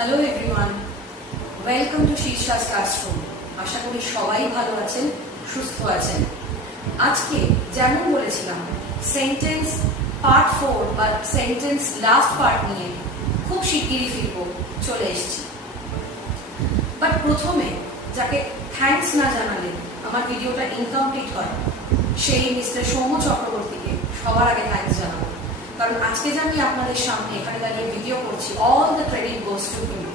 Hello everyone, welcome to Shirsha's classroom. আশা করি সবাই ভালো আছেন, সুস্থ আছেন। আজকে যেমন বলেছিলাম সেন্টেন্স পার্ট 4 বা সেন্টেন্স লাস্ট পার্ট নিয়ে খুব শিগগিরই ফিরবো, চলে এসেছি। বাট প্রথমে যাকে থ্যাঙ্কস না জানালে আমার ভিডিওটা ইনকমপ্লিট হয়, সেই মিস্টার সৌম্য চক্রবর্তীকে সবার আগে থ্যাঙ্কস জানাবো। কারণ আজকে যে আমি আপনাদের সামনে এখানে দাঁড়িয়ে ভিডিও করছি, all the credit goes to him,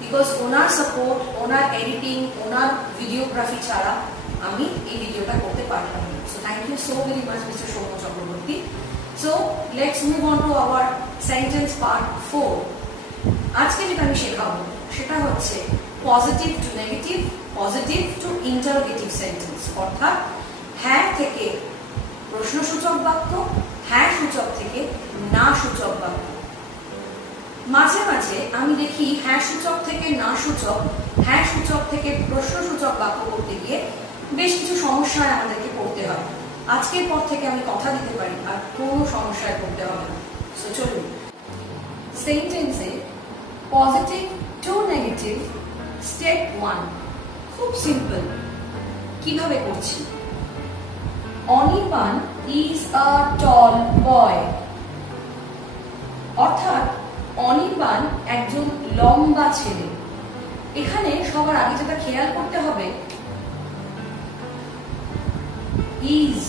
because ওনার সাপোর্ট, ওনার এডিটিং, ওনার ভিডিওগ্রাফি ছাড়া আমি এই ভিডিওটা করতে পারতাম না। So thank you so very much mister Soumya Chakraborty. So let's move on to our sentence part 4। আজকে যেটা আমি শেখাবো সেটা হচ্ছে positive to negative, positive to interrogative sentence, অর্থাৎ হ্যাঁ থেকে প্রশ্নসূচক বাক্য, হ্যাঁ সূচক থেকে না সূচক বাক্য। মাঝে মাঝে আমি দেখি হ্যাঁ সূচক থেকে না সূচক, হ্যাঁ সূচক থেকে প্রশ্নসূচক বাক্য করতে গিয়ে বেশ কিছু সমস্যায় আমাদেরকে পড়তে হয়। আজকের পর থেকে আমি কথা দিতে পারি আর কোনো সমস্যায় পড়তে হবে না। সো চলুন, সেন্টেন্সে পজিটিভ টু নেগেটিভ স্টেপ 1 খুব সিম্পল। কিভাবে করছি? অনির্বাণ ইজ আ টল বয়, অর্থাৎ অনির্বাণ একজন লম্বা ছেলে। এখানে সবার আগে যেটা খেয়াল করতে হবে, ইজ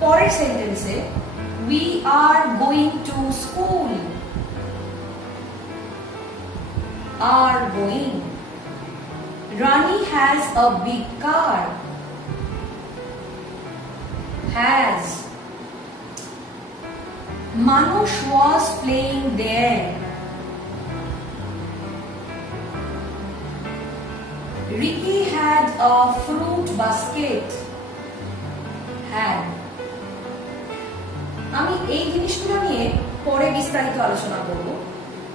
পরের সেন্টেন্সে we are going to school, are going. Rani has a big car, has. Manush was playing there. Ricky had a fruit basket. Had. আমি এই জিনিসগুলো নিয়ে পরে বিস্তারিত আলোচনা করব।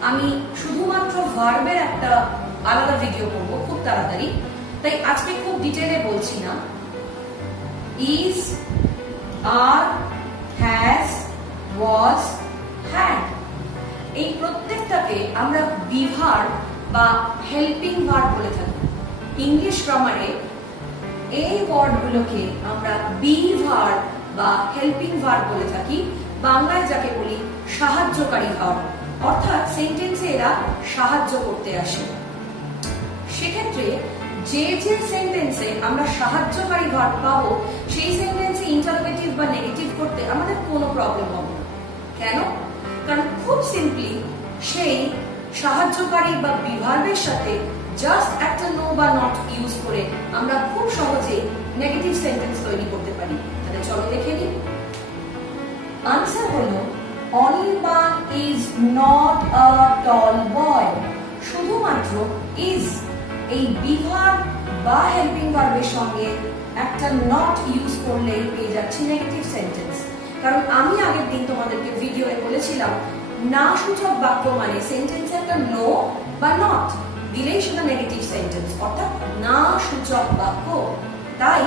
আমি শুধুমাত্র ভার্বের একটা আলাদা ভিডিও করব খুব তাড়াতাড়ি, তাই আজকে খুব ডিটেইলে বলছি না। is, are, has, was, had, এই প্রত্যেকটাকে আমরা বি ভার্ব বা হেল্পিং ভার্ব বলে থাকি। ইংলিশ গ্রামারে এই ওয়ার্ডগুলোকে আমরা বি ভার্ব বা হেল্পিং ভার্ব বলে থাকি। বাংলায় যাকে বলি সাহায্যকারী ভার্ব, অর্থাৎ সেন্টেন্সে এরা সাহায্য করতে আসে। সেক্ষেত্রে যে যে সেন্টেন্সে আমরা সাহায্যকারী ভার্ব পাবো, সেই সেন্টেন্সে ইন্টারোগেটিভ বা নেগেটিভ করতে আমাদের কোনো প্রবলেম হবে না। কেন? কারণ খুব সিম্পলি সেই সাহায্যকারী বা বিভার্বের সাথে জাস্ট একটা নো বা নট ইউজ করে আমরা খুব সহজে নেগেটিভ সেন্টেন্স তৈরি করতে পারি। তাহলে চলো দেখে নিই। আনসার হলো অনির্বাণ ইজ নট আ টল বয়। শুধুমাত্র ইজ এই বিভার্ব বা হেল্পিং ভার্বের সঙ্গে একটা নট ইউজ করলেই পেয়ে যাচ্ছি নেগেটিভ সেন্টেন্স। কারণ আমি আগের দিন তোমাদেরকে ভিডিওয়ে বলেছিলাম, না সূচক বাক্য মানে সেন্টেন্সে একটা নো বা নট দিলেই সেটা নেগেটিভ সেন্টেন্স, অর্থাৎ না সূচক বাক্য। তাই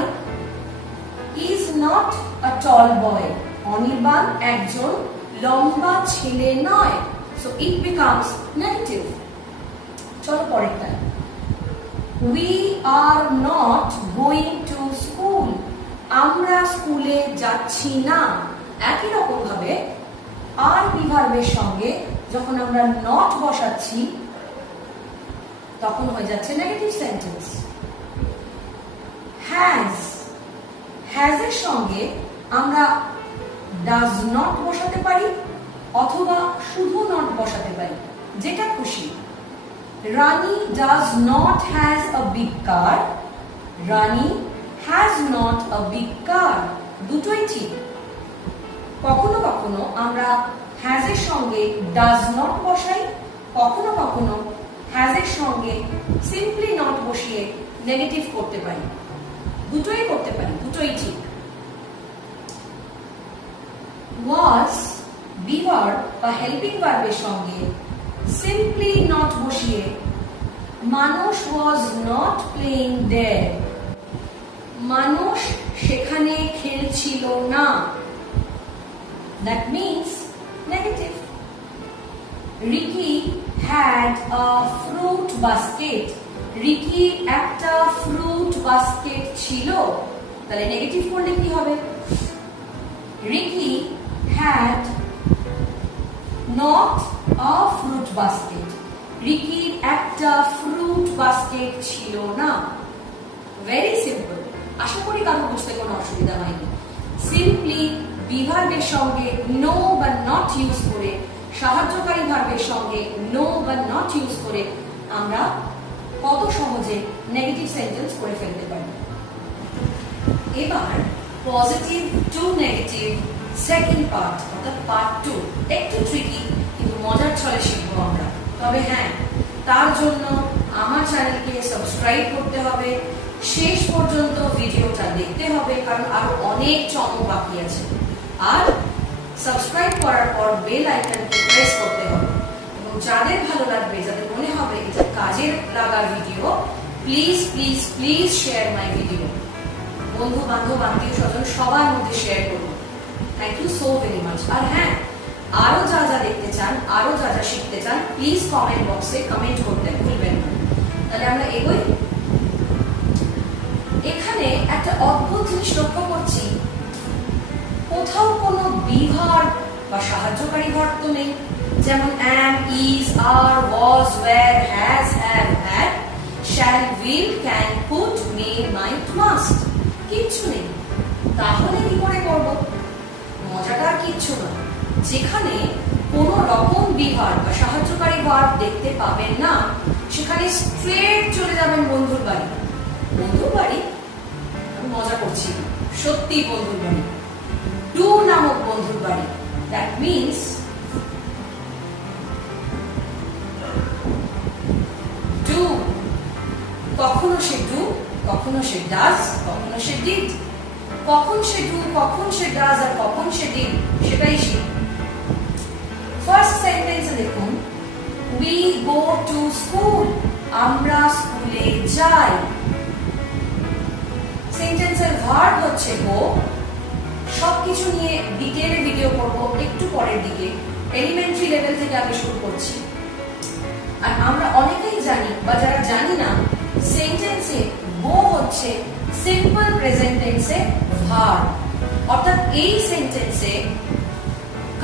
ইজ নট আ টল বয়, অনির্বাণ একজন লম্বা ছেলে নয়। So it becomes negative. চলো পরেরটা। We are not going to school. আমরা স্কুলে যাচ্ছি না। একই রকম ভাবে আর বিভার্বের সঙ্গে যখন আমরা নট বসাচ্ছি তখন হয়ে যাচ্ছে নেগেটিভ সেন্টেন্স। হ্যাজ, হ্যাজ এর সঙ্গে আমরা ডাজ নট বসাতে পারি অথবা শুধু নট বসাতে পারি, যেটা খুশি। Rani does not has a big car. Rani has not a big car. দুটোই ঠিক। কখনো কখনো আমরা has এর সঙ্গে does not বসাই, কখনো কখনো has এর সঙ্গে simply not বসিয়ে নেগেটিভ করতে পারি। দুটোই করতে পারি, দুটোই ঠিক। was বিভার্ব বা হেল্পিং ভার্বের সঙ্গে simply not বসিয়ে মানুষ was not playing there. মানুষ সেখানে খেলছিল না। That means negative. Ricky had a fruit basket. Ricky একটা ফ্রুট বাস্কেট ছিল। তাহলে নেগেটিভ করলে কি হবে? Ricky had not a fruit basket. রিকির একটা ফ্রুট বাস্কেট ছিল না। Very simple. আশা করি কারো বুঝতে কোনো অসুবিধা হয়নি। সিম্পলি বি ভার্বের সঙ্গে নো বা নট ইউজ করে, সাহায্যকারী ভার্বের সঙ্গে নো বা নট ইউজ করে আমরা কত সহজে নেগেটিভ সেন্টেন্স করে ফেলতে পারি। এবার positive to negative second part অর্থাৎ পার্ট 2 একটু ট্রিকি, কিন্তু মজার ছলে শিখবো আমরা। তবে হ্যাঁ, তার জন্য আমার চ্যানেলকে সাবস্ক্রাইব করতে হবে, শেষ পর্যন্ত ভিডিওটা দেখতে হবে, কারণ আরো অনেক চমক বাকি আছে। আর সাবস্ক্রাইব করার পর বেল আইকনকে প্রেস করতে হবে। এবং যাদের ভালো লাগবে, যাদের মনে হবে এটা কাজের লাগার video, please please please share my video. বন্ধু বান্ধব আত্মীয় স্বজন সবার মধ্যে শেয়ার করুন। Thank you so very much. আর হ্যাঁ, আরো যা যা দেখতে চান, আরো যা যা শিখতে চান, প্লিজ কমেন্ট বক্সে কমেন্ট করতে ভুলবেন না। তাহলে আমরা এগোই। এখানে একটা অদ্ভুত জিনিস লক্ষ্য করছি, কোথাও কোনো বি ভার্ব বা সাহায্যকারী ভার্ব তো নেই, যেমন am, is, are, was, were, has, have, had, shall, will, can, could, may, might, must, কিচ্ছু নেই। তাহলে কি করে করব? মজাটা আর কিচ্ছু না। যেখানে কোনো রকম বি ভার্ব বা সাহায্যকারী ভার্ব দেখতে পাবেন না, সেখানে স্ট্রেট চলে যাবেন বন্ধুর বাড়ি। বন্ধুর বাড়ি? আমি মজা করছি, সত্যি বন্ধুর বাড়ি। ডু নামক বন্ধুর বাড়ি। That means do. কখনো সে ডু, কখনো সে ডাজ, কখনো সে ডিড। কখন সে ডু, কখন সে ডাজ আর কখন সে ডিড, সেটাই সে। ফার্স্ট সেন্টেন্সে দেখুন, we go to school, আমরা স্কুলে যাই। সেন্টেন্সের ভার্ব হচ্ছে গো। সবকিছু নিয়ে ডিটেইলে ভিডিও করব একটু পরের দিকে, এলিমেন্টারি লেভেল থেকে আমি শুরু করছি। আর আমরা অনেকেই জানি, বা যারা জানি না, সেন্টেন্সে গো হচ্ছে সিম্পল প্রেজেন্ট টেন্সে ভার্ব। অর্থাৎ এই সেন্টেন্সে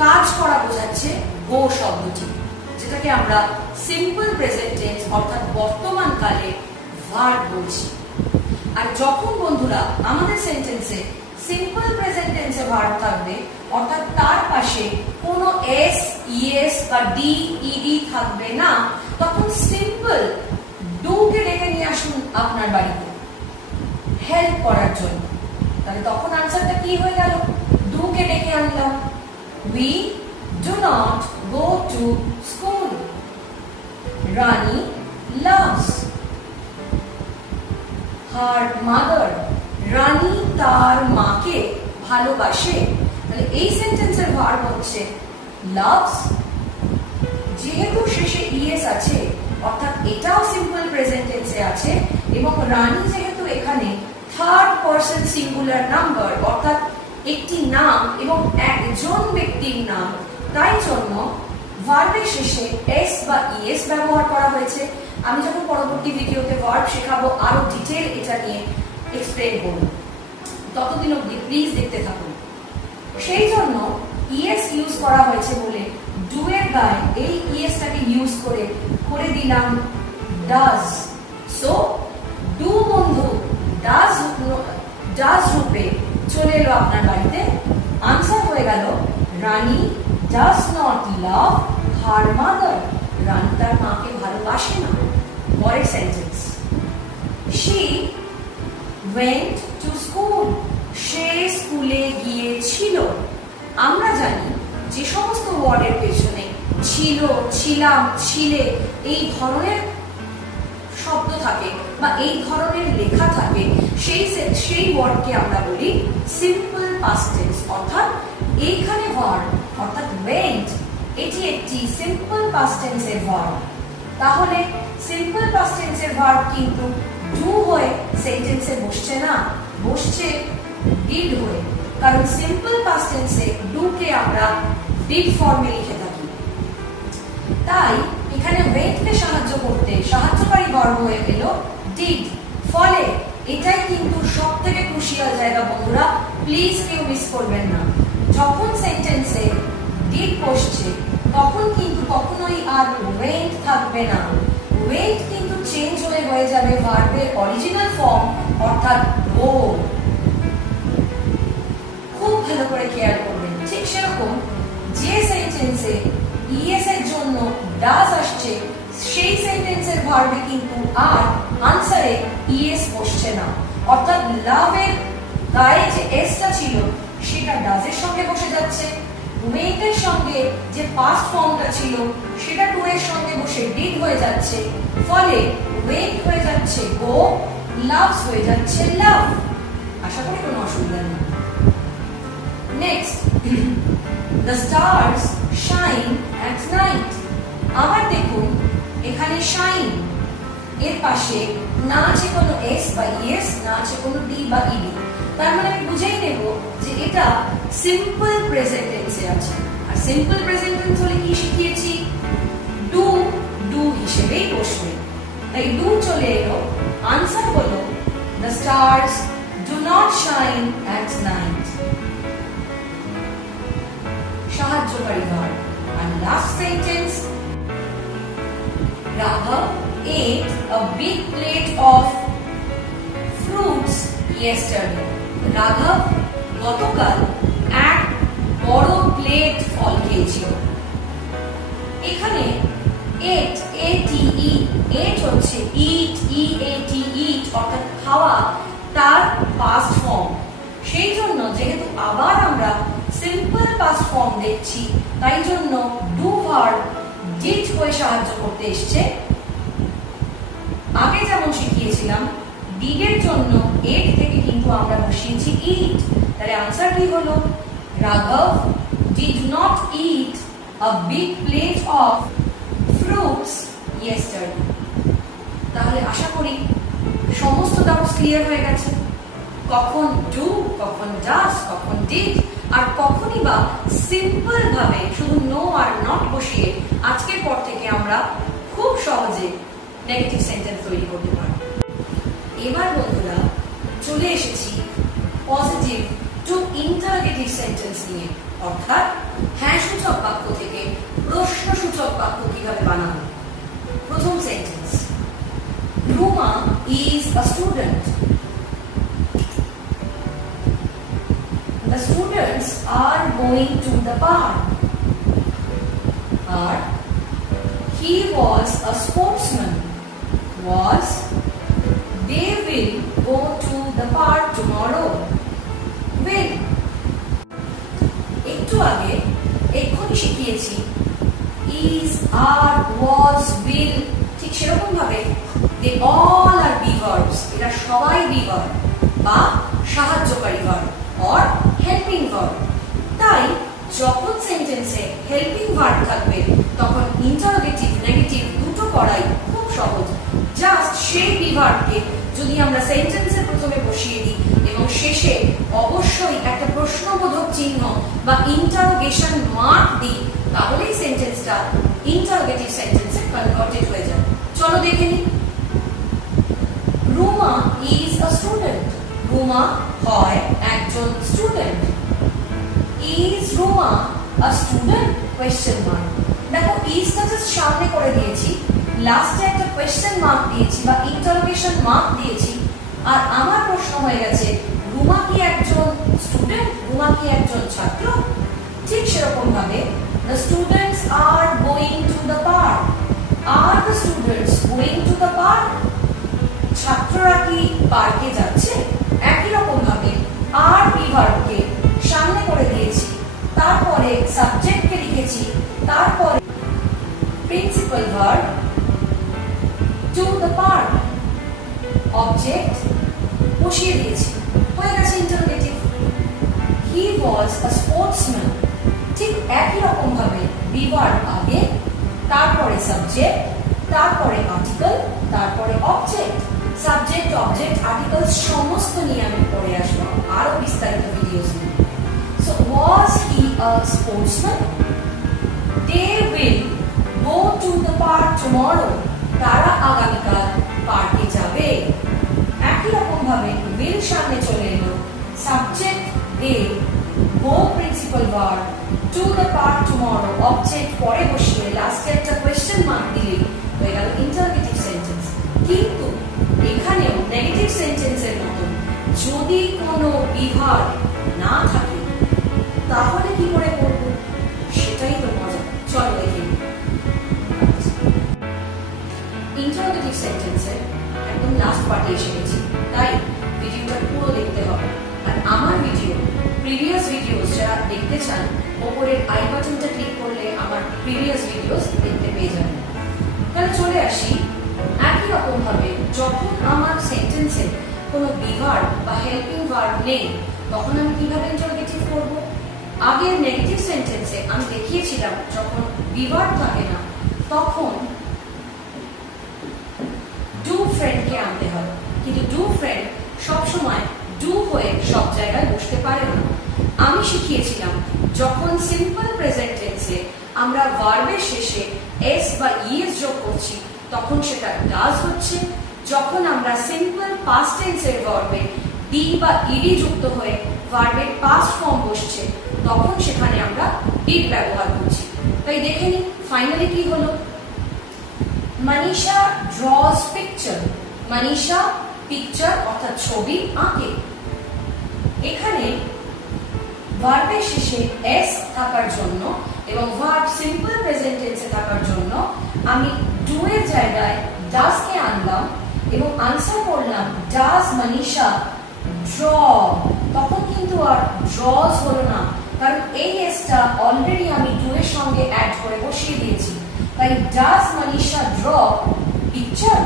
কাজ করা বোঝাচ্ছে গো শব্দটি, যেটাকে আমরা সিম্পল প্রেজেন্ট টেন্স অর্থাৎ বর্তমান কালে ভার্ব বলছি। আর যখন বন্ধুরা আমাদের সেন্টেন্সে সিম্পল প্রেজেন্ট টেন্সে ভার্ব থাকবে, অর্থাৎ তার পাশে কোনো এস, ইএস বা ডি, ইডি থাকবে না, তখন সিম্পল ডু কে ডেকে নিয়ে আসুন আপনার বাড়িতে হেল্প করার জন্য। তাহলে তখন আনসারটা কি হয়ে গেল? ডু কে ডেকে আনলাম। We do not go to school. Rani loves her mother. রানী তার মাকে ভালোবাসে। তাহলে এই সেন্টেন্সের ভার্ব হচ্ছে loves। যেহেতু শেষে ইএস আছে, অর্থাৎ এটাও সিম্পল প্রেজেন্ট টেন্সে আছে, এবং রানী যেহেতু এখানে থার্ড পারসন সিঙ্গুলার নাম্বার, অর্থাৎ একটি নাম এবং একজন ব্যক্তির নাম, তাই জন্য ভার্বের শেষে এস বা ইএস ব্যবহার করা হয়েছে। আমি যখন পরবর্তী ভিডিওতে ভার্ব শেখাবো, আরো ডিটেল এটা নিয়ে এক্সপ্লেন করব, ততদিন অবধি প্লিজ দেখতে থাকুন। সেই জন্য ইএস ইউজ করা হয়েছে বলে ডু এর গায়ে এই ইএসটাকে ইউজ করে দিলাম ডাজ। সো ডু বন্ধু ডাজ রূপে চলে এলো আপনার বাড়িতে। আনসার হয়ে গেল Rani does not love her mother. Rani তার মাকে ভালোবাসে না। পরের sentence, she went to school, সে স্কুলে গিয়েছিল। আমরা জানি যে সমস্ত ওয়ার্ডের পেছনে ছিল, ছিলাম, ছিলে এই ধরনের শব্দ থাকে বা এই ধরনের লেখা থাকে, সেই ওয়ার্ডকে আমরা বলি সিম্পল পাস্ট টেন্স। অর্থাৎ এইখানে ভার্ব অর্থাৎ went, এটি একটি সিম্পল পাস্ট টেন্সের ভার্ব। তাহলে সিম্পল পাস্ট টেন্সের ভার্ব কিন্তু ডু হয়ে সেন্টেন্সে বসছে না, বসছে ডিড হয়ে। কারণ সিম্পল পাস্ট টেন্সে ডু কে আমরা ডিড ফর্মে লিখে থাকি। তাই এখানে ওয়েন্টকে সাহায্যকারী ভার্ব হয়ে গেল ডিড। ফলে এটাই কিন্তু সবথেকে ক্রুশিয়াল জায়গা বন্ধুরা, প্লিজ কেউ মিস করবেন না। যখন সেন্টেন্সে ডিড বসছে তখন কিন্তু কখনোই আর ওয়েন্ট থাকবে না। ওয়েন্ট কিন্তু চেঞ্জ হয়ে যাবে ভার্বের অরিজিনাল ফর্ম অর্থাৎ গো। খুব ভালো করে খেয়াল করবেন। ঠিক সেরকম যে সেন্টেন্সে ইএস এর জন্য ডাজ আসছে সেই সেন্টেন্সের ভার্বে কিন্তু আর আনসারে ইএস বসছে না, অর্থাৎ লাভের গায়ে যে এসটা ছিল সেটা ডাজের সঙ্গে বসে যাচ্ছে, ওয়েন্টের সঙ্গে যে পাস্ট ফর্মটা ছিল সেটা টু এর সঙ্গে বসে ডিড হয়ে যাচ্ছে। ফলে ওয়েন্ট হয়ে যাচ্ছে গো, লাভস হয়ে যাচ্ছে লাভ। আশা করি কোনো অসুবিধা নেই। Next, the stars shine at night। আবার দেখুন এখানে শাইন এর পাশে না আছে কোনো এস বা ইএস, না আছে কোনো ডি বা ইডি। তার মানে আমি বুঝেই নেব যে এটা সিম্পল প্রেজেন্ট টেন্সে আছে। আর সিম্পল প্রেজেন্ট টেন্স হলে কি শিখিয়েছি? ডু ডু হিসেবেই বসবে। তাই ডু চলে এলো, আনসার হলো the stars do not shine at night। সাহায্যকারী ভার্ব। আর last sentence, Raghav ate a big plate of fruits yesterday। রাঘব গতকাল এক বড় প্লেট ফল খেয়েছিল। এখানে এট এটিই এট হচ্ছে ইট ইএটি ইট অর্থাৎ খাওয়া, তার পাস্ট ফর্ম। সেই জন্য যেহেতু আবার আমরা সিম্পল পাস্ট ফর্ম দেখছি তাই জন্য ডু ভার্ব ডিড হয়ে সাহায্য করতে এসছে। আগে যেমন শিখিয়েছিলাম ডিডের জন্য এট থেকে কিন্তু আমরা বসিয়েছি ইট। তাহলে আনসার কি হলো? রাঘব did not it a big plate of fruits yesterday. তাহলে আশা করি সমস্ত ডাউটস ক্লিয়ার হয়ে গেছে। কখন ডু, কখন ডাজ, কখন ডিড, আর কখনই বা সিম্পল ভাবে শুধু নো আর নট বসিয়ে আজকের পর থেকে আমরা খুব সহজে নেগেটিভ সেন্টেন্স তৈরি করতে পারব। এবার বন্ধুরা চলে এসেছি পজিটিভ টু ইন্টারোগেটিভ সেন্টেন্স নিয়ে, অর্থাৎ হ্যাঁ সূচক বাক্য থেকে প্রশ্নসূচক বাক্য কিভাবে বানাবো। প্রথম sentence, Ruma is a student. The students are going to the park. Or he was a sportsman. Was they will go to the park tomorrow. Will একটু আগে এক্ষুনি শিখিয়েছি is, are, was, will, ঠিক সেরকম ভাবে they all are be verbs। এরা সবাই be verb বা সাহায্যকারী verb or helping verb। তাই যখন সেন্টেন্সে হেল্পিং ভার্ব থাকবে তখন ইন্টারোগেটিভ নেগেটিভ দুটো করাই খুব সহজ। জাস্ট সেই বিভার্বকে যদি আমরা সেন্টেন্সের প্রথমে বসিয়ে দিই এবং শেষে অবশ্যই একটা প্রশ্নবোধক চিহ্ন বা ইন্টারোগেশন মার্ক দিই তাহলেই সেন্টেন্সটা ইন্টারোগেটিভ সেন্টেন্সে কনভার্টেড হয়ে যাবে। চলো দেখে নিই। Ruma is a student. Ruma হয় একজন student. Is Ruma a student question mark. দেখো ইজটা জাস্ট সামনে করে দিয়েছি, লাস্টে একটা কোয়েশ্চেন মার্ক দিয়েছি বা ইন্টারোগেশন মার্ক দিয়েছি। আর আমার প্রশ্ন হয়ে গেছে রুমা কি একজন স্টুডেন্ট, রুমা কি একজন ছাত্র? ঠিক সেরকম ভাবে the students are going to the park. Are the students going to the park? ছাত্ররা কি পার্কে যাচ্ছে? একই রকম ভাবে আর বিভার্বকে সামনে করে দিয়েছি, তারপরে সাবজেক্টকে লিখেছি, তারপরে principal verb to the park, object বসিয়ে দিয়েছি, হয়ে গেছে ইন্টারোগেটিভ। হি ওয়াজ আ স্পোর্টসম্যান। ঠিক একই রকম ভাবে বিভার্ব আগে, তারপরে সাবজেক্ট, তারপরে আর্টিকেল, তারপরে অবজেক্ট। সাবজেক্ট, অবজেক্ট, আর্টিকেল সমস্ত নিয়ে আমি পড়ে আসবো আরো বিস্তারিত ভিডিওস নিয়ে। So was he a sportsman? They will go to the park tomorrow, তারা আগামীকাল পার্কে যাবে। একই রকম ভাবে will সামনে চলে এলো, subject A, go principal verb, to the park tomorrow, object পরে বসিয়ে লাস্টে একটা কোয়েশ্চেন মার্ক দিলে হয়ে গেল ইন্টারোগেটিভ সেন্টেন্স। কিন্তু এখানেও নেগেটিভ সেন্টেন্সের মতো যদি কোনো বিভার না থাকে তাহলে কি করে করব, সেটাই তো মজা। চলো দেখে ইন্টারোগেটিভ সেন্টেন্সের একদম লাস্ট পার্টে এসে গেছি, তাই ভিডিওটা পুরো দেখতে হবে। আর আমার ভিডিও প্রিভিয়াস ভিডিওস যারা দেখতে চান ওপরের আই বাটনটা ক্লিক করলে আমার প্রিভিয়াস ভিডিওস দেখতে পেয়ে যাবেন। তাহলে চলে আসি, একই রকম ভাবে যখন আমার সেন্টেন্সে কোনো বিভার বা হেল্পিং ভার্ব নেই তখন আমি কিভাবে ইন্টারোগেটিভ করব। আগের নেগেটিভ সেন্টেন্সে আমি দেখিয়েছিলাম যখন বিভার থাকে না তখন ডু ফ্রেন্ডকে আনতে হয়, কিন্তু ডু ফ্রেন্ড সবসময় ডু হয়ে সব জায়গায় বসতে পারে না। আমি শিখিয়েছিলাম যখন সিম্পল প্রেজেন্ট টেন্সে আমরা ভার্বের শেষে এস বা ইএস যোগ করছি তখন সেটা ডাজ হচ্ছে, যখন আমরা সিম্পল পাস্ট টেন্সের ভার্বে ডি বা ইডি যুক্ত হয়ে ভার্বের পাস্ট ফর্ম বসছে তখন সেখানে আমরা ডিড ব্যবহার করছি। তাই দেখে নিই ফাইনালি কি হলো। মনীষা ড্রজ পিকচার, মনীষা পিকচার অর্থাৎ ছবি আঁকে। এখানে ভার্বের শেষে এস থাকার জন্য এবং ভার্ব সিম্পল প্রেজেন্ট টেন্সে থাকার জন্য আমি ডু এর জায়গায় ডাজ কে আনলাম এবং আনসার করলাম ডাজ মনীষা ড্র। তখন কিন্তু আর ড্রজ হলো না, কারণ এই এসটা অলরেডি আমি ডু এর সঙ্গে অ্যাড করে বসিয়ে দিয়েছি। তাই does Manisha draw picture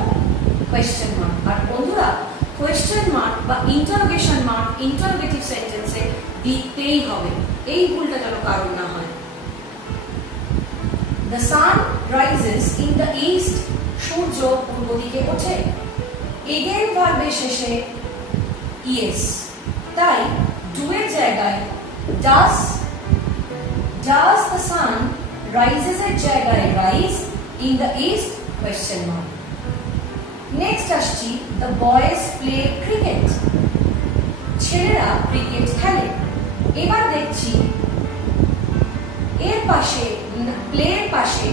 question mark. আর বন্ধুরা কোয়েশ্চেন মার্ক বা ইন্টারোগেশন মার্ক ইন্টারোগেটিভ সেন্টেন্সে দিতেই হবে, এই ভুলটা যেন কারণ না হয়। The sun rises in the east, সূর্য পূর্ব দিকে ওঠে। এগেইন ভার্বের শেষে ইএস, তাই ডু এর জায়গায় does, does the sun rises এর জায়গায় rise, in the east question mark. Next আসছি দ্য বয়েজ প্লে ক্রিকেট, ছেলেরা ক্রিকেট খেলে। এবার দেখছি এর পাশে প্লে এর পাশে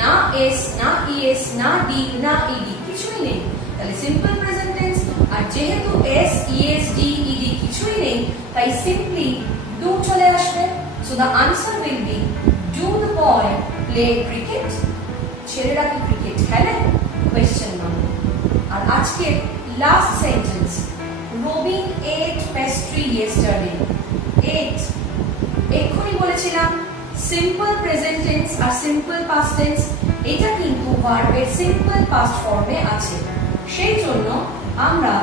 না এস না ইএস না ডি না ইডি কিছুই নেই, তাহলে সিম্পল প্রেজেন্ট টেন্স। আর যেহেতু এস ইএস ডি ইডি কিছুই নেই তাই সিম্পলি ডু চলে আসবে। So the answer will be do the boy play cricket, ছেলেরা কি ক্রিকেট খেলে কোয়েশ্চেন মার্ক। আর আজকের লাস্ট সেন্টেন্স, রবিন এট পেস্ট্রি ইয়েস্টারডে। এট এক্ষুনি বলেছিলাম সিম্পল প্রেজেন্ট টেন্স আর সিম্পল পাস্ট টেন্স এটা কিন্তু ভার্বের সিম্পল পাস্ট ফর্মে আছে, সেই জন্য আমরা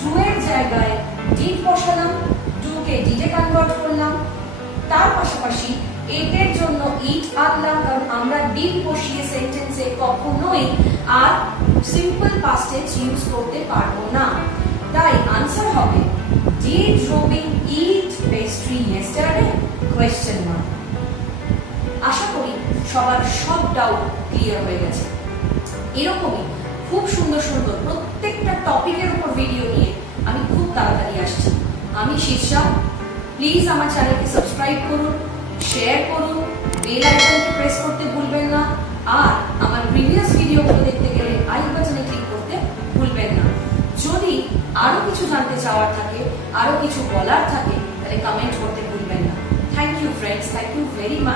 ডু এর জায়গায় ডিড বসালাম, ডু কে ডিডে কনভার্ট করলাম। তার পাশাপাশি এট এর জন্য ইট আনলাম, কারণ আমরা ডিড বসিয়ে সেন্টেন্সে কখনোই আর সিম্পল পাস্ট টেন্স ইউজ করতে পারবো না। তাই আনসার হবে did Robin eat pastry yesterday question mark. আশা করি সবার সব ডাউট ক্লিয়ার হয়ে গেছে। এরকমই খুব সুন্দর সুন্দর প্রত্যেকটা টপিকের উপর ভিডিও নিয়ে আমি খুব তাড়াতাড়ি আসছি। আমি শীর্ষা, প্লিজ আমার চ্যানেলকে সাবস্ক্রাইব করুন, শেয়ার করুন, বেল আইকনকে প্রেস করতে ভুলবেন না। আর আমার প্রিভিয়াস ভিডিওগুলো দেখতে গেলে আই বাটনে ক্লিক করতে ভুলবেন না। যদি আরো কিছু জানতে চাওয়ার থাকে, আরো কিছু বলার থাকে তাহলে কমেন্ট করতে ভুলবেন না। Thank you friends, thank you very much.